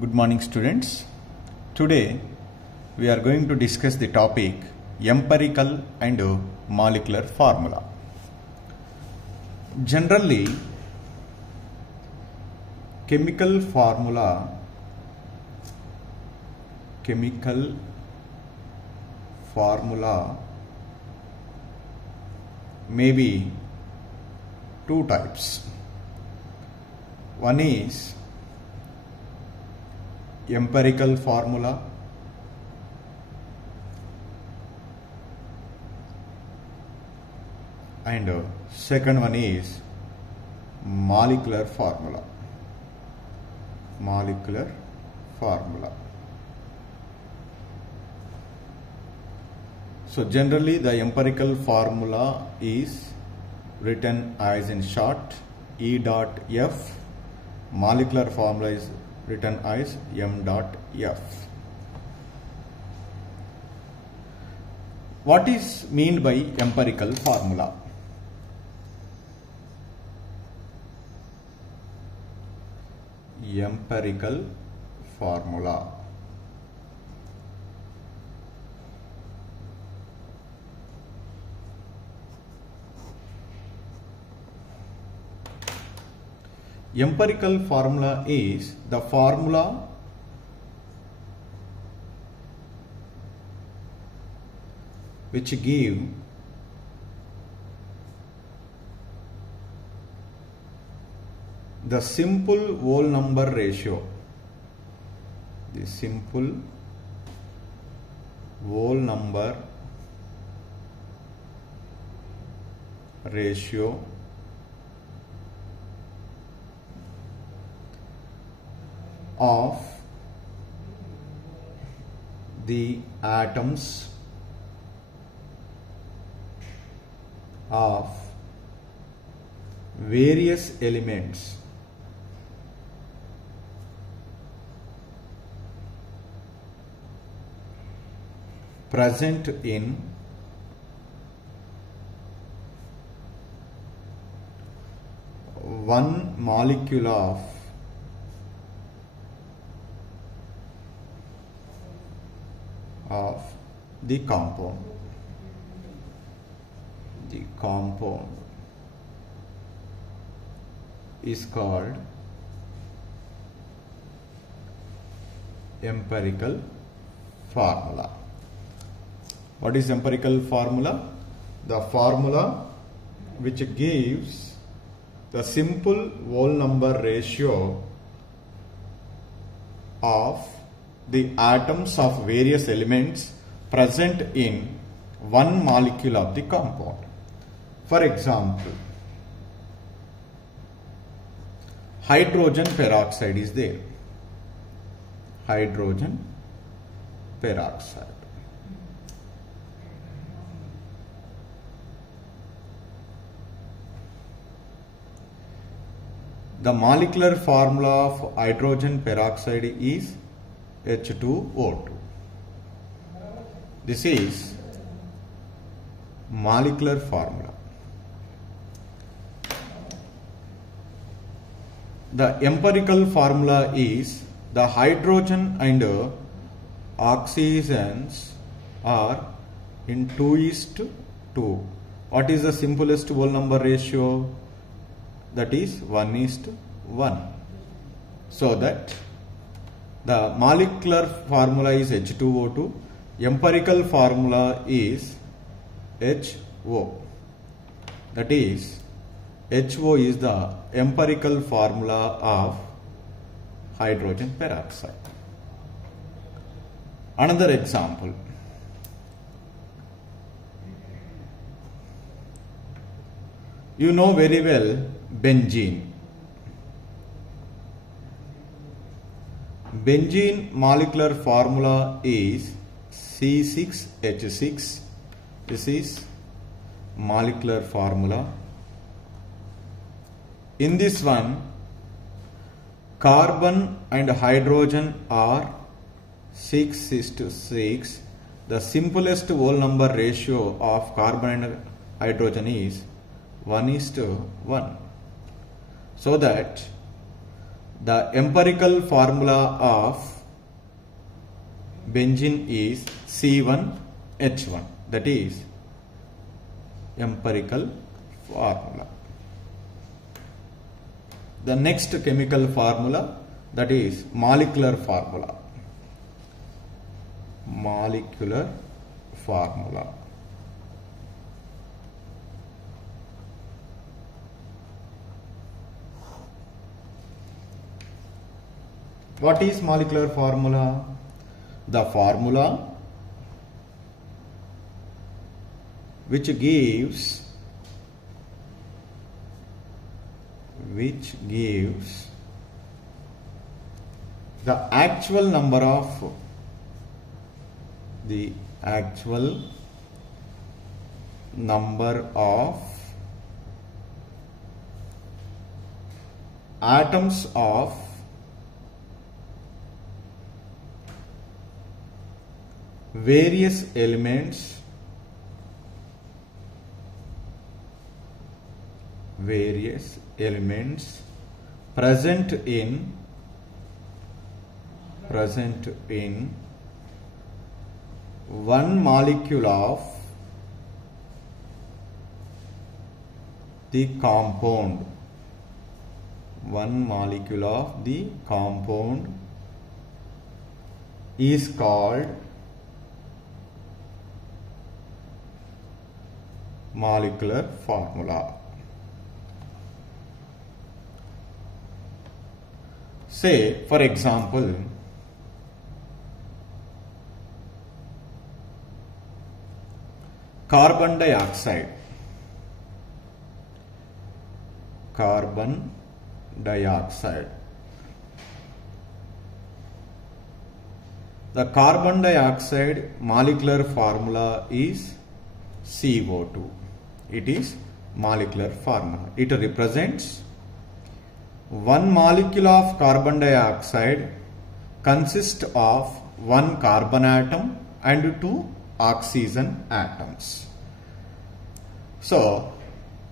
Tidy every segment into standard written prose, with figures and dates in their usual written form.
Good morning, students. Today we are going to discuss the topic empirical and molecular formula. Generally, chemical formula may be two types. One is empirical formula and second one is molecular formula. So generally the empirical formula is written as in short E dot F. Molecular formula is written as M dot F. What is meant by empirical formula? Empirical formula. Empirical formula is the formula which give the simple whole number ratio. The simple whole number ratio of the atoms of various elements present in one molecule of the compound. The compound is called empirical formula. What is empirical formula? The formula which gives the simple whole number ratio of the atoms of various elements present in one molecule of the compound. For example, hydrogen peroxide is there. Hydrogen peroxide. The molecular formula of hydrogen peroxide is H2O2. This is molecular formula. The empirical formula is the hydrogen and oxygens are in 2:2. What is the simplest whole number ratio? That is 1:1. So that the molecular formula is H2O2. Empirical formula is HO. That is, HO is the empirical formula of hydrogen peroxide. Another example. You know very well benzene. Benzene molecular formula is C6H6. This is molecular formula. In this one, carbon and hydrogen are 6:6. The simplest whole number ratio of carbon and hydrogen is 1:1. So that The empirical formula of benzene is C1H1. That is empirical formula. The next chemical formula, that is molecular formula. Molecular formula. What is molecular formula? The formula which gives the actual number of atoms of various elements present in one molecule of the compound. One molecule of the compound is called molecular formula. Say, for example, carbon dioxide. The carbon dioxide molecular formula is CO2. It is molecular formula. It represents one molecule of carbon dioxide consists of one carbon atom and two oxygen atoms. So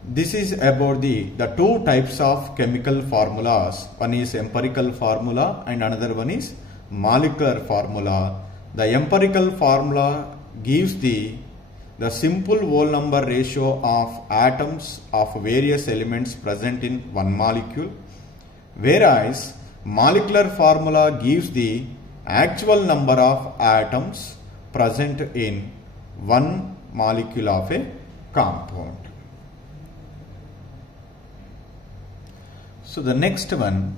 this is about the two types of chemical formulas. One is empirical formula and another one is molecular formula. The empirical formula gives the simple whole number ratio of atoms of various elements present in one molecule, whereas molecular formula gives the actual number of atoms present in one molecule of a compound. So the next one,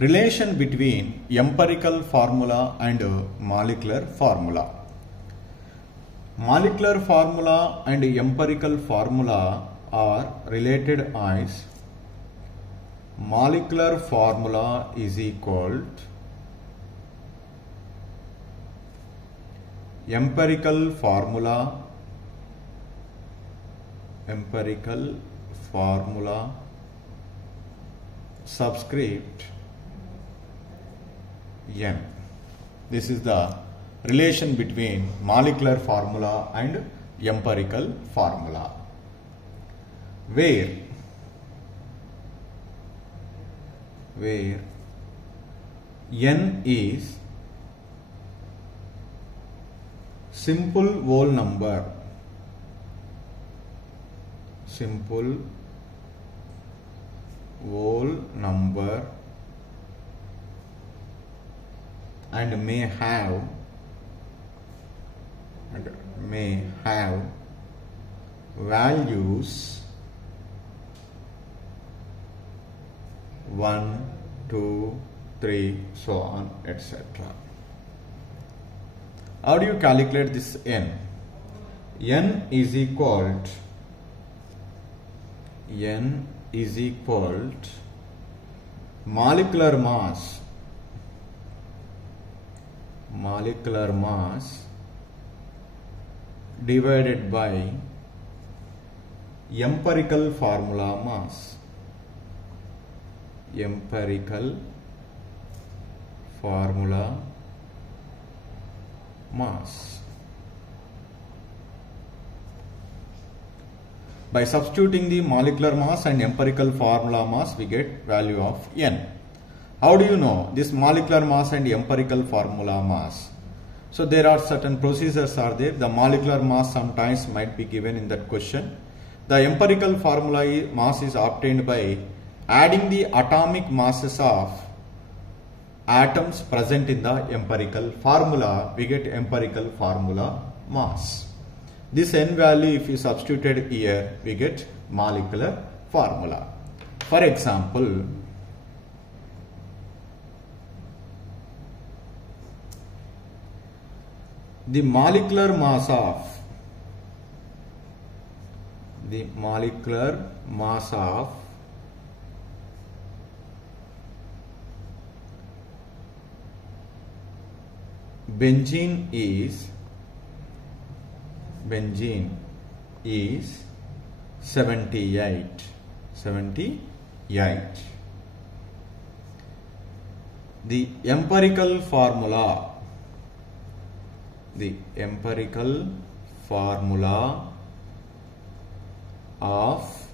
relation between empirical formula and molecular formula. Molecular formula and empirical formula are related as molecular formula is equal to empirical formula subscript n. This is the relation between molecular formula and empirical formula, where n is simple whole number, and may have values 1, 2, 3, so on, etc. How do you calculate this n? N is equal to molecular mass divided by empirical formula mass. By substituting the molecular mass and empirical formula mass, we get value of n. How do you know this molecular mass and empirical formula mass? So there are certain procedures are there. The molecular mass sometimes might be given in that question. The empirical formula mass is obtained by adding the atomic masses of atoms present in the empirical formula. We get empirical formula mass. This n value, if you substituted here, we get molecular formula. For example, the molecular mass of benzene is 78. The empirical formula of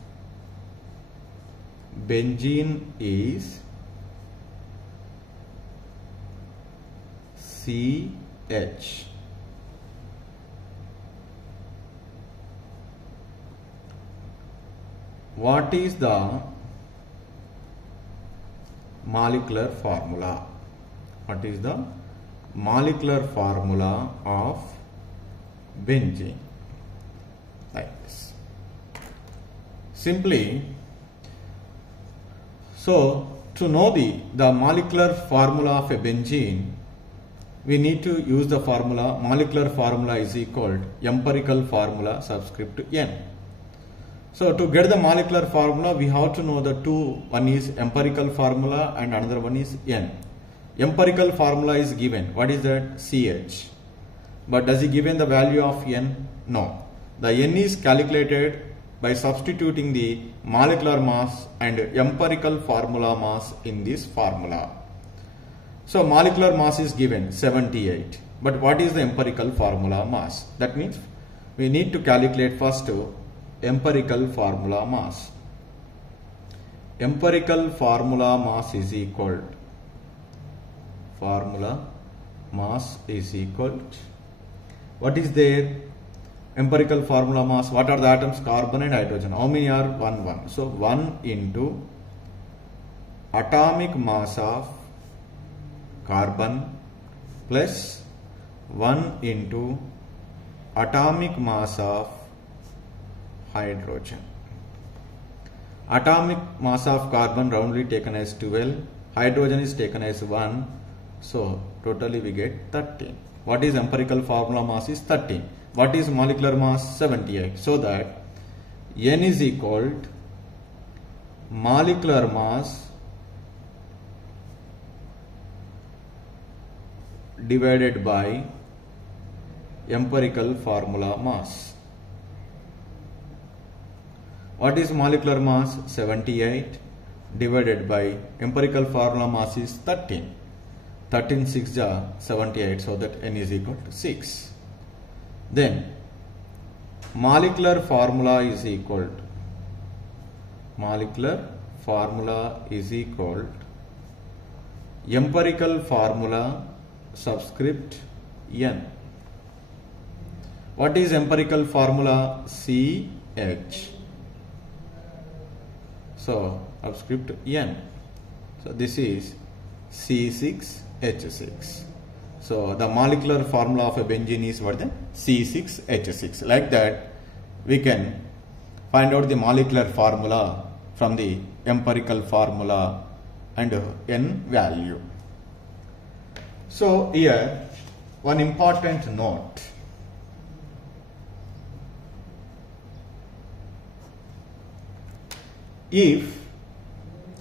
benzene is CH. What is the molecular formula? What is the molecular formula of benzene? Like this. Simply, so to know the molecular formula of a benzene, we need to use the formula. Molecular formula is equal to empirical formula subscript n. So to get the molecular formula, we have to know the two. One is empirical formula and another one is n. Empirical formula is given. What is that? CH. But does it given the value of n? No. The n is calculated by substituting the molecular mass and empirical formula mass in this formula. So molecular mass is given 78. But what is the empirical formula mass? That means we need to calculate first empirical formula mass. Empirical formula mass is equal to what is there? Empirical formula mass. What are the atoms? Carbon and hydrogen. How many are? 1. So 1 into atomic mass of carbon plus 1 into atomic mass of hydrogen. Atomic mass of carbon roundly taken as 12, hydrogen is taken as 1, so totally we get 13. What is empirical formula mass is 13. What is molecular mass? 78. So that n is equal to molecular mass divided by empirical formula mass. What is molecular mass? 78 divided by empirical formula mass is 13. 13 6 ja 78, so that n is equal to 6. Then molecular formula is equal to empirical formula subscript n. What is empirical formula? CH. So subscript n. So this is C6H6. So the molecular formula of a benzene is what then? C6H6. Like that, we can find out the molecular formula from the empirical formula and n value. So here, one important note. If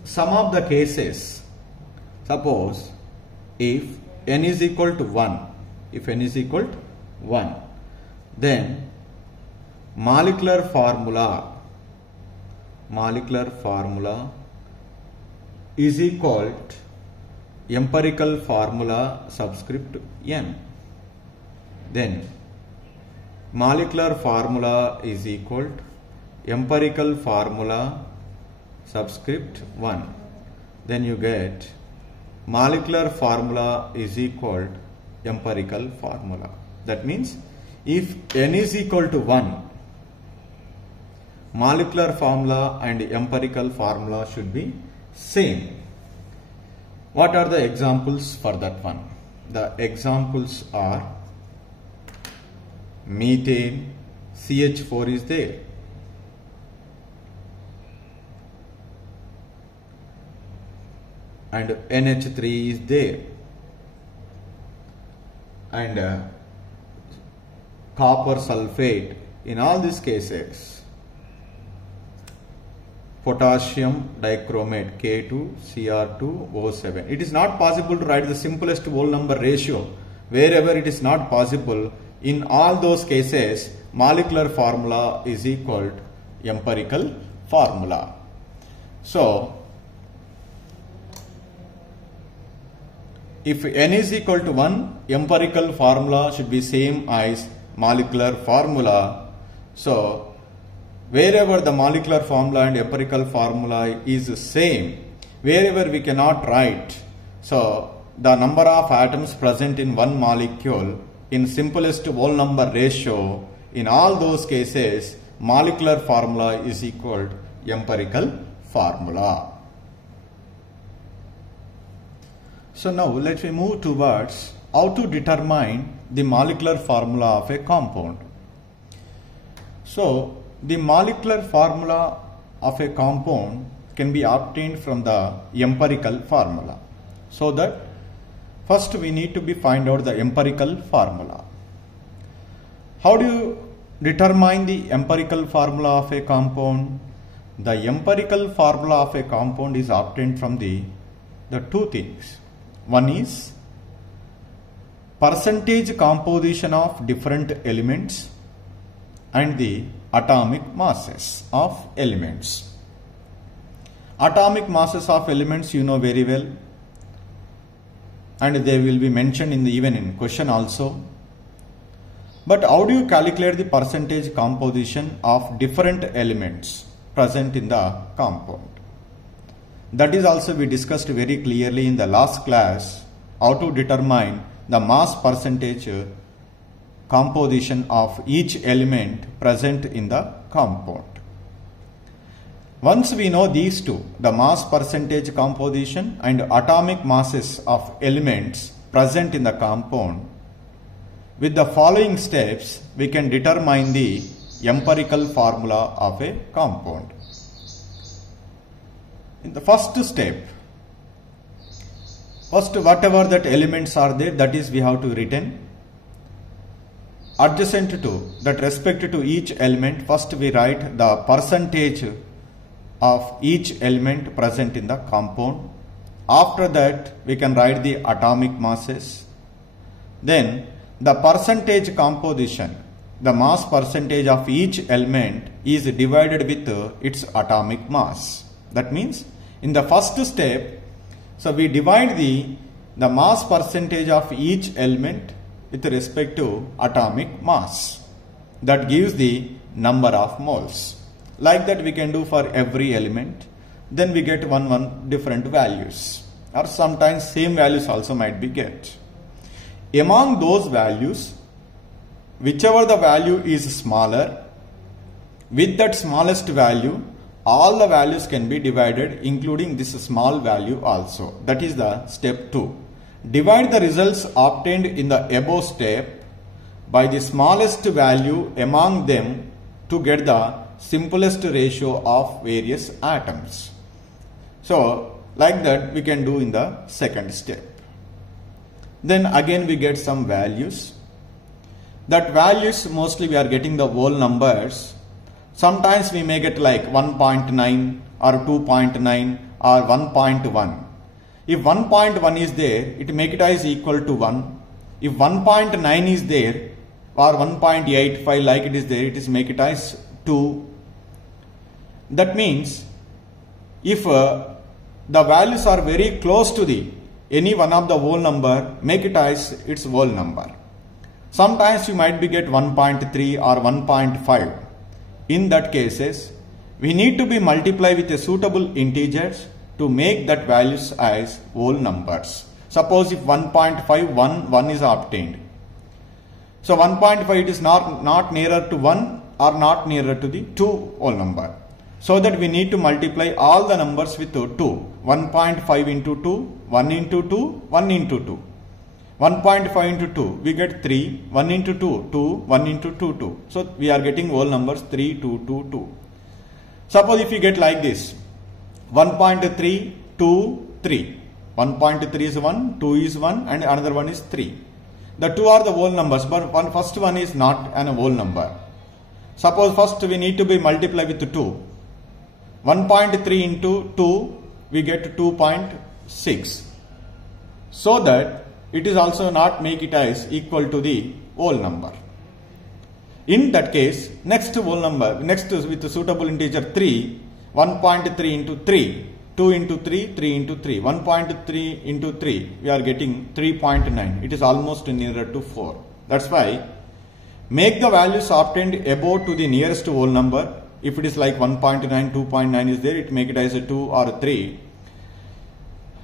some of the cases, suppose if n is equal to 1, then molecular formula is equal to empirical formula subscript n. Then molecular formula is equal to empirical formula subscript 1. Then you get molecular formula is equal to empirical formula. That means if n is equal to 1, molecular formula and empirical formula should be same. What are the examples for that one? The examples are methane, CH4 is there, and NH3 is there, and copper sulfate. In all these cases, potassium dichromate K2Cr2O7. It is not possible to write the simplest whole number ratio. Wherever it is not possible, in all those cases, molecular formula is equal to empirical formula. So, if n is equal to 1, empirical formula should be same as molecular formula. So, wherever the molecular formula and empirical formula is same, wherever we cannot write, so the number of atoms present in one molecule in simplest whole number ratio, in all those cases, molecular formula is equal to empirical formula. So now let me move towards how to determine the molecular formula of a compound. So the molecular formula of a compound can be obtained from the empirical formula. So that first we need to find out the empirical formula. How do you determine the empirical formula of a compound? The empirical formula of a compound is obtained from the two things. One is percentage composition of different elements and the atomic masses of elements. Atomic masses of elements you know very well, and they will be mentioned even in question also. But how do you calculate the percentage composition of different elements present in the compound? That is also we discussed very clearly in the last class, how to determine the mass percentage composition of each element present in the compound. Once we know these two, the mass percentage composition and atomic masses of elements present in the compound, with the following steps we can determine the empirical formula of a compound. In the first step, first whatever that elements are there, that is we have to written. Adjacent to that, respect to each element, first we write the percentage of each element present in the compound. After that we can write the atomic masses. Then the percentage composition, the mass percentage of each element is divided with its atomic mass. That means in the first step, so we divide the mass percentage of each element with respect to atomic mass. That gives the number of moles. Like that we can do for every element. Then we get one different values, or sometimes same values also might be get. Among those values, whichever the value is smaller, with that smallest value, all the values can be divided, including this small value also. That is the step 2. Divide the results obtained in the above step by the smallest value among them to get the simplest ratio of various atoms. So like that we can do in the second step. Then again we get some values. That values mostly we are getting the whole numbers. Sometimes we may get like 1.9 or 2.9 or 1.1. If 1.1 is there, it make it as equal to 1. If 1.9 is there or 1.85 like it is there, it is make it as 2. That means if the values are very close to any one of the whole number, make it as its whole number. Sometimes you might be get 1.3 or 1.5. In that cases, we need to be multiply with a suitable integers to make that values as whole numbers. Suppose if 1.511 is obtained. So 1.5 it is not nearer to 1 or not nearer to the 2 whole number. So that we need to multiply all the numbers with 2. 1.5 into 2, 1 into 2, 1 into 2. 1.5 into 2, we get 3, 1 into 2, 2, 1 into 2, 2. So we are getting whole numbers 3, 2, 2, 2. Suppose if you get like this, 1.3, 2, 3. 1.3 is 1, 2 is 1 and another one is 3. The two are the whole numbers, but first one is not a whole number. Suppose first we need to be multiply with 2. 1.3 into 2, we get 2.6. So that it is also not make it as equal to the whole number. In that case, next whole number, next with the suitable integer 3, 1.3 into 3, 2 into 3, 3 into 3, 1.3 into 3, we are getting 3.9. It is almost nearer to 4. That's why make the values obtained above to the nearest whole number. If it is like 1.9, 2.9 is there, it make it as a 2 or a 3.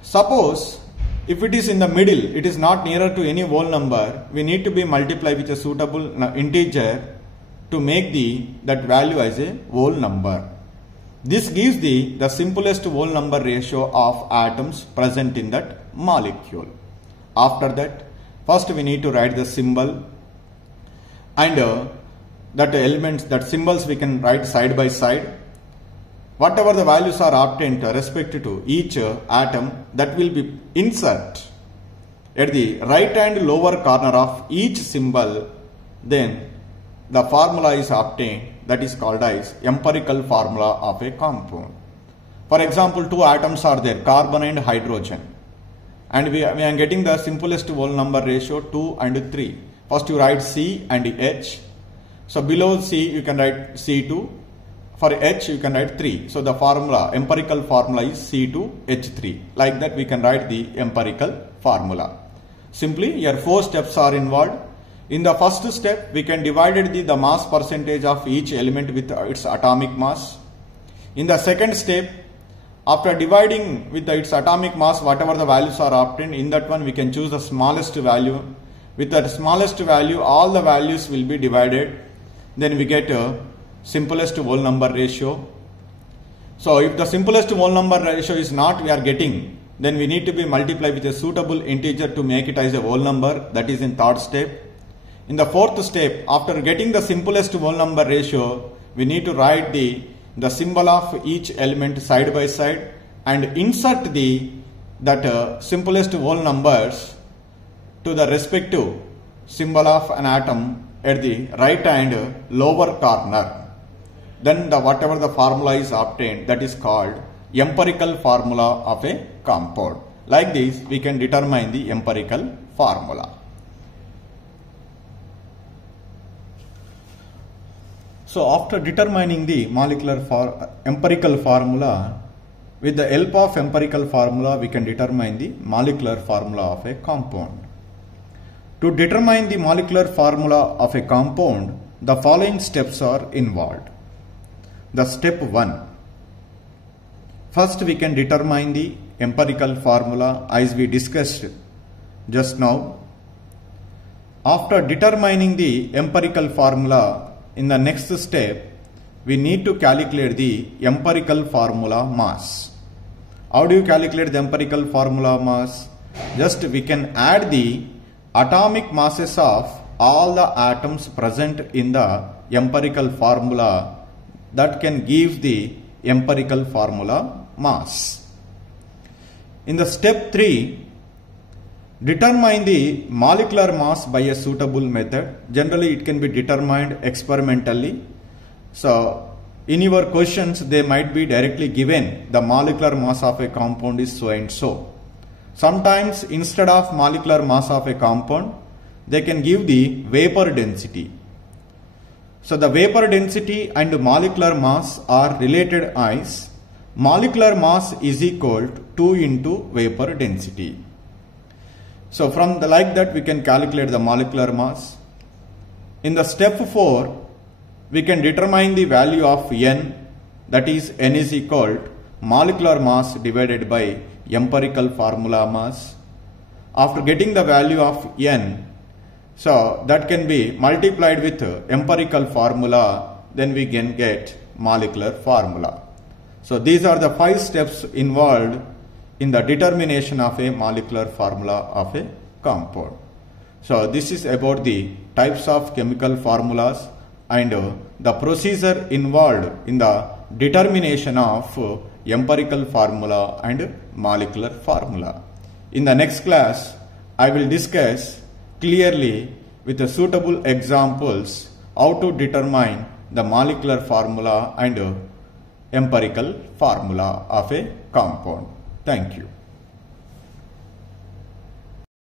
Suppose if it is in the middle, it is not nearer to any whole number, we need to be multiply with a suitable integer to make that value as a whole number. This gives the simplest whole number ratio of atoms present in that molecule. After that, first we need to write the symbol, and that elements, that symbols we can write side by side. Whatever the values are obtained respect to each atom, that will be insert at the right hand lower corner of each symbol. Then the formula is obtained, that is called as empirical formula of a compound. For example, two atoms are there, carbon and hydrogen, and we are getting the simplest whole number ratio 2 and 3. First you write C and H. So below C you can write C2. For H you can write 3. So the formula, empirical formula is C2H3. Like that we can write the empirical formula. Simply here 4 steps are involved. In the first step we can divide the mass percentage of each element with its atomic mass. In the second step, after dividing with its atomic mass whatever the values are obtained, in that one we can choose the smallest value. With the smallest value all the values will be divided. Then we get a simplest whole number ratio. So if the simplest whole number ratio is not we are getting, then we need to be multiplied with a suitable integer to make it as a whole number. That is in third step. In the fourth step, after getting the simplest whole number ratio, we need to write the symbol of each element side by side and insert that simplest whole numbers to the respective symbol of an atom at the right hand lower corner. Then whatever the formula is obtained, that is called empirical formula of a compound. Like this we can determine the empirical formula. So after determining the empirical formula, with the help of empirical formula we can determine the molecular formula of a compound. To determine the molecular formula of a compound, the following steps are involved. The step 1. First we can determine the empirical formula as we discussed just now. After determining the empirical formula, in the next step we need to calculate the empirical formula mass. How do you calculate the empirical formula mass? Just we can add the atomic masses of all the atoms present in the empirical formula. That can give the empirical formula mass. In the step 3, determine the molecular mass by a suitable method. Generally it can be determined experimentally. So in your questions they might be directly given the molecular mass of a compound is so and so. Sometimes instead of molecular mass of a compound, they can give the vapor density. So the vapor density and molecular mass are related as molecular mass is equal to 2 into vapor density. So from like that we can calculate the molecular mass. In the step 4, we can determine the value of N, that is N is equal to molecular mass divided by empirical formula mass. after getting the value of n, so that can be multiplied with empirical formula, then we can get molecular formula. So these are the 5 steps involved in the determination of a molecular formula of a compound. So this is about the types of chemical formulas and the procedure involved in the determination of empirical formula and molecular formula. In the next class, I will discuss clearly with the suitable examples how to determine the molecular formula and empirical formula of a compound. Thank you.